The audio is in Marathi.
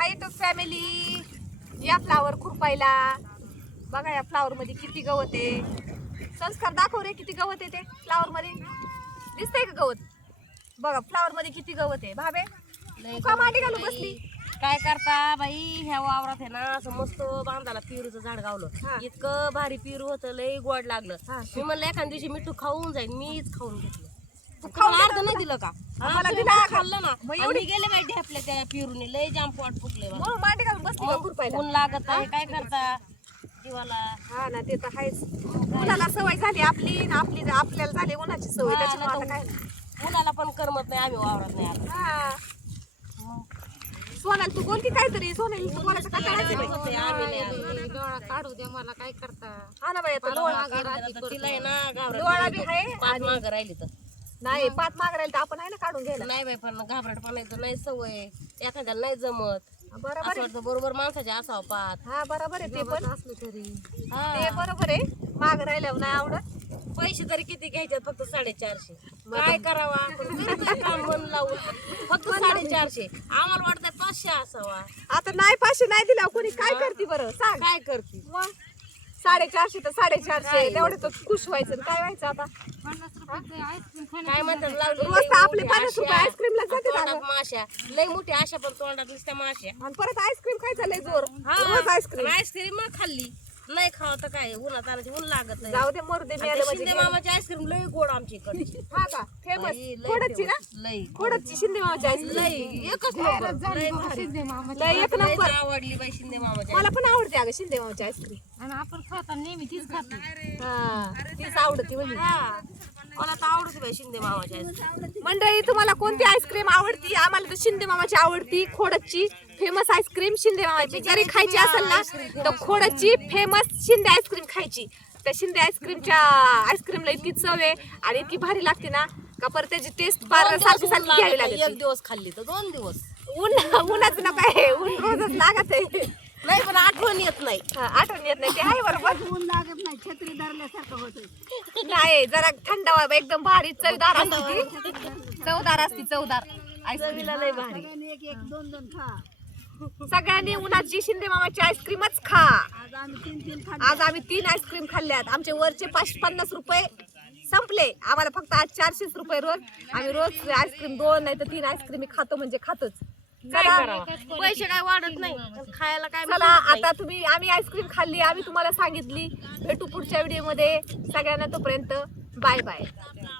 हाय टू फॅमिली, या फ्लावर खुरपायला. बघा या फ्लावर मध्ये किती गवत आहे. संस्कार दाखव रे, किती गवत आहे ते फ्लावर मध्ये. दिसतंय का गवत? बघा फ्लावर मध्ये किती गवत आहे. भाबे तू का मांडी घालून बसली? काय करता बाई, ह्या वावरात आहे ना असं मस्त बांधाला पेरूचं झाड गावलं. इतकं भारी पेरू होतं, लय गोड लागलं. मी म्हणलं एखाद्या दिवशी मिठू खाऊन जाईल, मीच खाऊन घेतलं. तू खाऊन अर्ध नाही दिलं का? मला दिला खाल्लं ना. एवढी गेले बाई ढेपले त्या पेरूने, लय जाम पोट फुटले. म्हणून मांडी घालून बसली का खुरपायला? ऊन लागत आहे, काय करता जीवाला. हा ना, ते तर आहेच. उन्हाला सवय झाली आपली आपल्याला झाली उन्हाची सवय. त्याच्यामुळे आता काय उन्हाला पण करमत नाही, आम्ही वावरात नाही आलो. हा. सोनाल तू बोल की काहीतरी. सोनाल तू बोलायचं काय करायचं? डोळा काढू द्या मला, काय करता. हा ना बाई, आता डोळा तिला आहे ना डोळा बी आहे पाच मागं राहिली तर नाही. पाच माग राहील तर आपण आहे ना काढून घ्यायला. नाही बाई, पण घाबरट पाण्याचं नाही सवय, एखाद्याला नाही जमत. बरोबर असं वाटतं बरोबर माणसाच्या असावं पाच. हा बरोबर आहे ते पण. असलं तरी ते बरोबर आहे. माग राहिल्यावर नाही आवडत. पैसे तरी किती घ्यायचे? फक्त 450. काय करावा? करतोय काम मन लावून. फक्त 450. आम्हाला वाटतंय 500 असावा. आता नाही 500 नाही दिला कोणी, काय करते बरं सांग. काय करते? मग 450 तर 450 तेवढे तर खुश व्हायचं. आणि काय व्हायचं आता? 50 रुपयाचं आईस्क्रीम काय म्हणतात लावली रोज तर आपले 50 रुपये आईस्क्रीमला जाते दादा. तोंडात माश्या, लय मोठी आशा पण तोंडात नुसत्या माश्या. आणि परत आईस्क्रीम खायचा लय जोर. रोज आईस्क्रीम. आईस्क्रीम मग खाल्ली नाही खावं तर काय, उन्हात आणायची, ऊन लागत नाही. जाऊ दे मरू दे. मिळालं म्हणजे शिंदे मामाची आईस्क्रीम लय गोड आमची इकडची. हा का फेमस खोडची ना. लय खोडची शिंदे मामाची आईस्क्रीम लय एकच नंबर. लय एक लय नंबर. आवडली बाई शिंदे मामाची. मला पण आवडते अगं शिंदे मामाची आईस्क्रीम. आणि आपण खाताना नेहमी तीच खातो. हा तीच आवडते म्हणजे. हा मला तर आवडते बाई शिंदे मामाची आईस्क्रीम. मंडळी तुम्हाला कोणती आईस्क्रीम आवडती? आम्हाला तर शिंदे मामाची आवडती. खोडची फेमस आईस्क्रीम शिंदे मामाची. जरी खायची असेल ना तर खोडची फेमस शिंदे आईस्क्रीम खायची. त्या शिंदे आईस्क्रीमच्या आईस्क्रीमला इतकी चव आहे आणि इतकी भारी लागते ना का परत त्याची टेस्ट फार सारखी सारखी घ्यावी लागते. एक दिवस खाल्ली तर 2 दिवस. उन्हाच ना काय, ऊन रोजच लागत आहे. नाही पण आठवण येत नाही. आठवण येत नाही ते आहे बरोबर. ऊन लागत नाही, छत्री धरल्यासारखं होतं. नाही जरा थंड एकदम भारी चवदार असते ती. चवदार असते चवदार आईस्क्रीम. चवीला लय भारी. एक एक दोन दोन खा. सगळ्यांनी उन्हाची शिंदे मामाची आईस्क्रीमच खा. आज आम्ही 3 खा. आज आम्ही 3 आईस्क्रीम खाल्ल्यात. आमचे वरचे 50 रुपये संपले. आम्हाला फक्त आज 400 रुपये रोज. आम्ही रोज आईस्क्रीम 2 नाही तर 3 आईस्क्रीम खातो म्हणजे खातोच. काय चला करावं? पैसे काय वाढत नाही, पण खायला काय चला मिळत नाही. आता आम्ही आईस्क्रीम खाल्ली, आम्ही तुम्हाला सांगितली. भेटू पुढच्या व्हिडिओ मध्ये. सगळ्यांना तोपर्यंत बाय बाय.